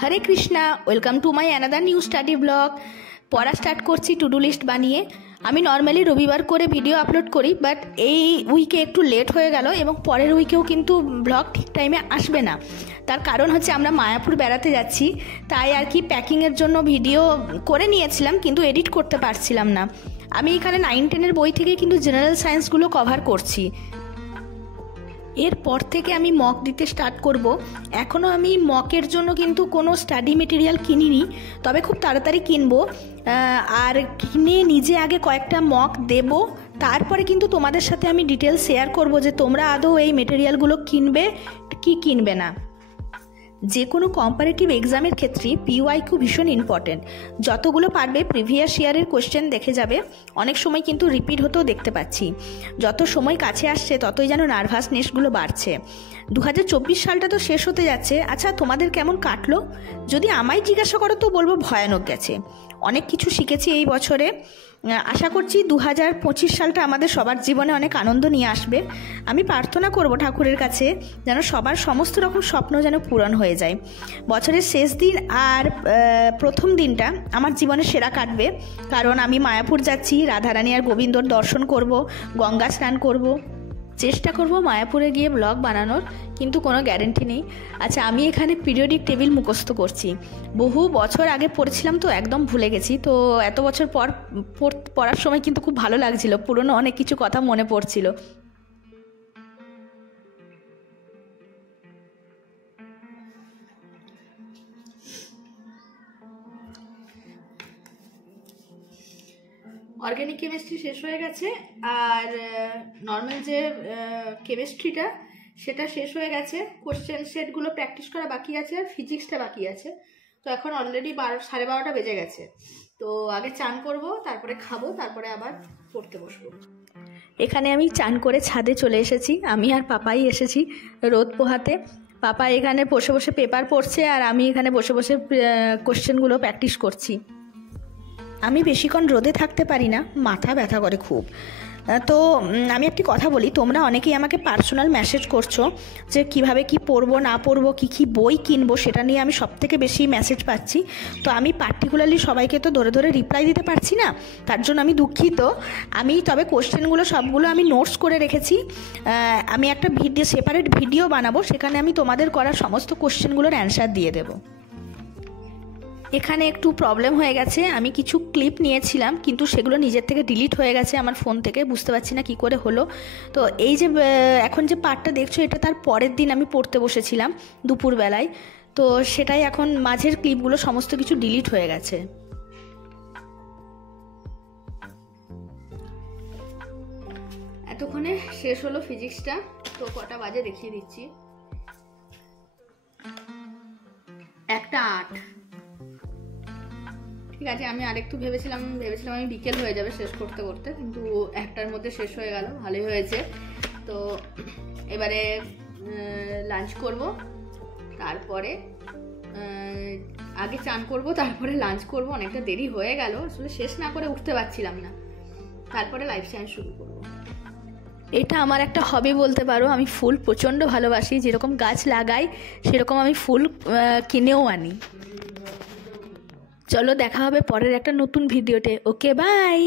Hare Krishna, welcome to my another new study blog. পড়া start করছি to do list বানিয়ে। আমি নর্মালি রবিবার করে ভিডিও আপলোড করি, বাট এই উইকে একটু লেট হয়ে গেল এবং পরের উইকেও কিন্তু ব্লগ ঠিক টাইমে আসবে না। তার কারণ হচ্ছে আমরা মায়াপুর বেড়াতে যাচ্ছি, তাই আর কি প্যাকিংয়ের জন্য ভিডিও করে নিয়েছিলাম কিন্তু এডিট করতে পারছিলাম না। আমি এখানে 9-10 বই থেকে কিন্তু জেনারেল সায়েন্সগুলো কভার করছি। এরপর থেকে আমি মক দিতে স্টার্ট করব। এখনও আমি মকের জন্য কিন্তু কোনো স্টাডি মেটেরিয়াল কিনিনি, তবে খুব তাড়াতাড়ি কিনবো। আর কিনে নিজে আগে কয়েকটা মক দেব, তারপরে কিন্তু তোমাদের সাথে আমি ডিটেলস শেয়ার করব যে তোমরা আদৌ এই মেটেরিয়ালগুলো কিনবে কি কিনবে না। যে কোনো কম্পারেটিভ এক্সামের ক্ষেত্রে পিওয়াইকিউ ভীষণ ইম্পর্টেন্ট। যতগুলো পারবে প্রিভিয়াস ইয়ারের কোশ্চেন দেখে যাবে। অনেক সময় কিন্তু রিপিট হতেও দেখতে পাচ্ছি। যত সময় কাছে আসছে ততই যেন নার্ভাসনেসগুলো বাড়ছে। 2024 সালটা তো শেষ হতে যাচ্ছে। আচ্ছা, তোমাদের কেমন কাটলো? যদি আমায় জিজ্ঞাসা করো তো বলবো ভয়ানক গেছে। অনেক কিছু শিখেছি এই বছরে। আশা করছি 2025 সালটা আমাদের সবার জীবনে অনেক আনন্দ নিয়ে আসবে। আমি প্রার্থনা করব ঠাকুরের কাছে যেন সবার সমস্ত রকম স্বপ্ন যেন পূরণ হয়ে যায়। বছরের শেষ দিন আর প্রথম দিনটা আমার জীবনে সেরা কাটবে, কারণ আমি মায়াপুর যাচ্ছি, রাধারানী আর গোবিন্দর দর্শন করব, গঙ্গা স্নান করব। চেষ্টা করব মায়াপুরে গিয়ে ব্লগ বানানোর, কিন্তু কোনো গ্যারেন্টি নেই। আচ্ছা, আমি এখানে পিরিয়ডিক টেবিল মুখস্থ করছি। বহু বছর আগে পড়েছিলাম তো একদম ভুলে গেছি। তো এত বছর পর পড়ার সময় কিন্তু খুব ভালো লাগছিল, পুরনো অনেক কিছু কথা মনে পড়ছিল। অর্গানিক কেমিস্ট্রি শেষ হয়ে গেছে, আর নর্মাল যে কেমিস্ট্রিটা সেটা শেষ হয়ে গেছে। কোশ্চেন সেটগুলো প্র্যাকটিস করা বাকি আছে, আর ফিজিক্সটা বাকি আছে। তো এখন অলরেডি 12:30 বেজে গেছে। তো আগে চান করব, তারপরে খাবো, তারপরে আবার পড়তে বসবো। এখানে আমি চান করে ছাদে চলে এসেছি। আমি আর পাপাই এসেছি রোদ পোহাতে। পাপা এখানে বসে বসে পেপার পড়ছে, আর আমি এখানে বসে বসে কোশ্চেনগুলো প্র্যাকটিস করছি। আমি বেশিক্ষণ রোদে থাকতে পারি না, মাথা ব্যথা করে খুব। তো আমি একটি কথা বলি, তোমরা অনেকেই আমাকে পার্সোনাল মেসেজ করছো যে কিভাবে কি পড়বো না পড়বো, কী বই কিনবো, সেটা নিয়ে আমি সবথেকে বেশি মেসেজ পাচ্ছি। তো আমি পার্টিকুলারলি সবাইকে তো ধরে ধরে রিপ্লাই দিতে পারছি না, তার জন্য আমি দুঃখিত। আমি তবে কোশ্চেনগুলো সবগুলো আমি নোটস করে রেখেছি। আমি একটা সেপারেট ভিডিও বানাবো, সেখানে আমি তোমাদের করা সমস্ত কোশ্চেনগুলোর অ্যান্সার দিয়ে দেবো। এখানে একটু প্রবলেম হয়ে গেছে। আমি কিছু ক্লিপ নিয়েছিলাম কিন্তু সেগুলো নিজের থেকে ডিলিট হয়ে গেছে আমার ফোন থেকে, বুঝতে পারছি না কি করে হলো। তো এই যে এখন যে পার্টটা দেখছো, এটা তার পরের দিন আমি পড়তে বসেছিলাম দুপুরবেলায়। তো সেটাই এখন মাঝের ক্লিপগুলো সমস্ত কিছু ডিলিট হয়ে গেছে। এতক্ষণে শেষ হলো ফিজিক্সটা। তো কটা বাজে দেখিয়ে দিচ্ছি, 1:08। ঠিক আছে, আমি আরেকটু ভেবেছিলাম আমি বিকেল হয়ে যাবে শেষ করতে করতে, কিন্তু 1টার মধ্যে শেষ হয়ে গেল, ভালোই হয়েছে। তো এবারে লাঞ্চ করব, তারপরে আগে চান করব, তারপরে লাঞ্চ করব। অনেকটা দেরি হয়ে গেল, আসলে শেষ না করে উঠতে পারছিলাম না। তারপরে লাইফ সায়েন্স শুরু করব। এটা আমার একটা হবি বলতে পারো। আমি ফুল প্রচণ্ড ভালোবাসি, যেরকম গাছ লাগাই সেরকম আমি ফুল কিনেও আনি। চলো, দেখা হবে পরের একটা নতুন ভিডিওতে। ওকে, বাই।